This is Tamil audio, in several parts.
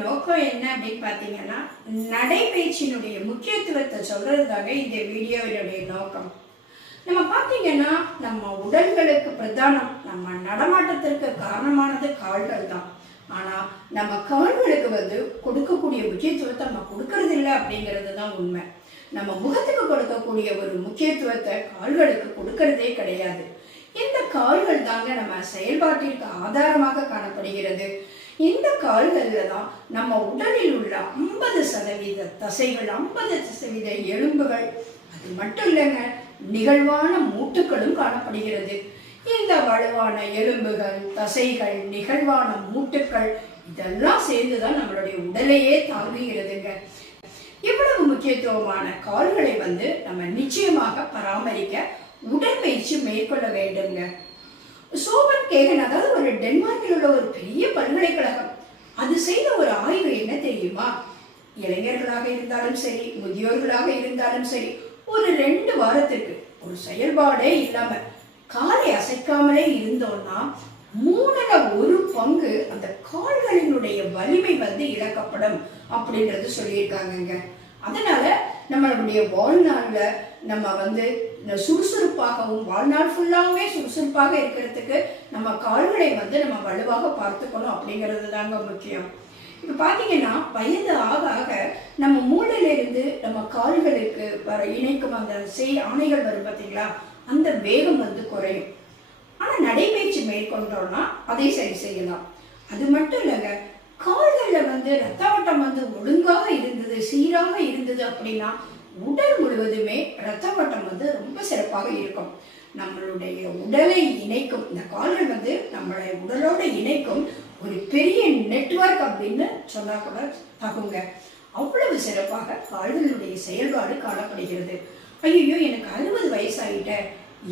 நோக்கம் என்ன அப்படின்னு பார்த்தீங்கன்னா, நடைபயிற்சியினுடைய முக்கியத்துவத்தை சொல்றதுக்காக இந்த வீடியோவினுடைய நோக்கம். நம்ம பார்த்தீங்கன்னா, நம்ம உடல்களுக்கு பிரதானம், நம்ம நடமாட்டத்திற்கு காரணமானது கால்கள் தான். ஆனால் நம்ம கால்களுக்கு கொடுக்கக்கூடிய முக்கியத்துவத்தை நம்ம கொடுக்கறது இல்லை அப்படிங்கிறது தான் உண்மை. நம்ம முகத்துக்கு கொடுக்கக்கூடிய ஒரு முக்கியத்துவத்தை கால்களுக்கு கொடுக்கறதே கிடையாது. இந்த கால்கள் தாங்க நம்ம செயல்பாட்டிற்கு ஆதாரமாக காணப்படுகிறது. இந்த கால்கள்ல தான் நம்ம உடலில் உள்ள 50% தசைகள், 50% எலும்புகள், அது மட்டும் இல்லைங்க, நிகழ்வான மூட்டுகளும் காணப்படுகிறது. இந்த வலுவான எலும்புகள், தசைகள், நிகழ்வான மூட்டுக்கள் இதெல்லாம் சேர்ந்துதான் நம்மளுடைய உடலையே தாங்குகிறதுங்க. இவ்வளவு முக்கியத்துவமான கால்களை நம்ம நிச்சயமாக பராமரிக்க உடற்பயிற்சி மேற்கொள்ள வேண்டுங்க. சோபன் கேகன், அதாவது ஒரு டென்மார்க்கில் உள்ள ஒரு பெரிய பல்கலைக்கழகம், அது செய்த ஒரு ஆய்வு என்ன தெரியுமா? இளைஞர்களாக இருந்தாலும் சரி, முதியோர்களாக இருந்தாலும் சரி, ஒரு 2 வாரத்திற்கு ஒரு செயல்பாடே இல்லாம காலை அசைக்காமலே இருந்தோம்னா 1/3 பங்கு அந்த கால்களினுடைய வலிமை இழக்கப்படும் அப்படின்றது சொல்லியிருக்காங்க. அதனால நம்மளுடைய வாழ்நாள்ல நம்ம சுறுசுறுப்பாகவும், வாழ்நாள் ஃபுல்லாகவே சுறுசுறுப்பாக இருக்கிறதுக்கு நம்ம கால்களை நம்ம வலுவாக பார்த்துக்கணும் அப்படிங்கிறது தாங்க முக்கியம். இப்போ பார்த்தீங்கன்னா, வயது ஆக ஆக நம்ம மூளையிலிருந்து நம்ம கால்களுக்கு இணைக்கும் அந்த ஆணைகள் வரும் பார்த்தீங்களா, அந்த வேகம் குறையும். ஆனால் நடைபயிற்சி மேற்கொண்டோம்னா அதை சரி செய்யலாம். அது மட்டும் இல்லைங்க, கால்களில் ரத்த ஓட்டம் ஒழுங்காக இருந்தது, சீராக இருந்தது அப்படின்னா உடல் முழுவதுமே ரத்த ஓட்டம் ரொம்ப சிறப்பாக இருக்கும். நம்மளுடைய உடலை இணைக்கும் இந்த கால்கள் நம்மளை உடலோட இணைக்கும் ஒரு பெரிய நெட்வொர்க் அப்படின்னு சொன்னா கூட தகுங்க. அவ்வளவு சிறப்பாக கால்களுடைய செயல்பாடு காணப்படுகிறது. ஐயோ, எனக்கு 60 வயசாகிட்ட,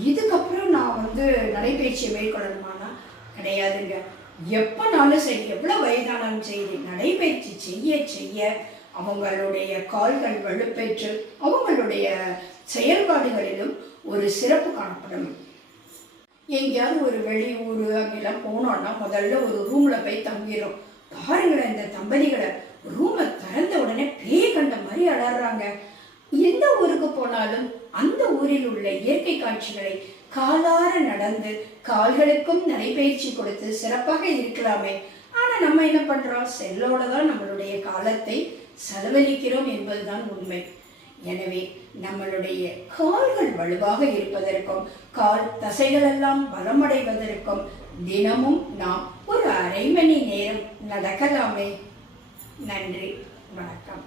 இதுக்கப்புறம் நான் நடைபயிற்சியை மேற்கொள்ளணுமானா கிடையாதுங்க. எப்பனாலும் சரி, எவ்வளவு வயதானாலும் சரி, நடைபயிற்சி செய்ய செய்ய அவங்களுடைய கால்கள் வலுப்பெற்று அவங்களுடைய செயல்பாடுகளிலும் ஒரு சிறப்பு காணப்படும். எங்கேயாவது ஒரு வெளியூர் அங்கெல்லாம் போனோம்னா முதல்ல ஒரு ரூம்ல போய் தங்கிடும். பாருங்களேன், இந்த தம்பதிகளை ரூமை திறந்த உடனே பேய் கண்ட மாதிரி அலறாங்க. எந்த ஊருக்கு போனாலும் அந்த ஊரில் உள்ள இயற்கை காட்சிகளை காலார நடந்து கால்களுக்கும் நடைபயிற்சி கொடுத்து சிறப்பாக இருக்கலாமே. ஆனா நம்ம என்ன பண்றோம்? செல்லோட தான் நம்மளுடைய காலத்தை செலவழிக்கிறோம் என்பதுதான் உண்மை. எனவே நம்மளுடைய கால்கள் வலுவாக இருப்பதற்கும் கால் தசைகள் எல்லாம் பலமடைவதற்கும் தினமும் நாம் ஒரு 1/2 மணி நேரம் நடக்கலாமே. நன்றி, வணக்கம்.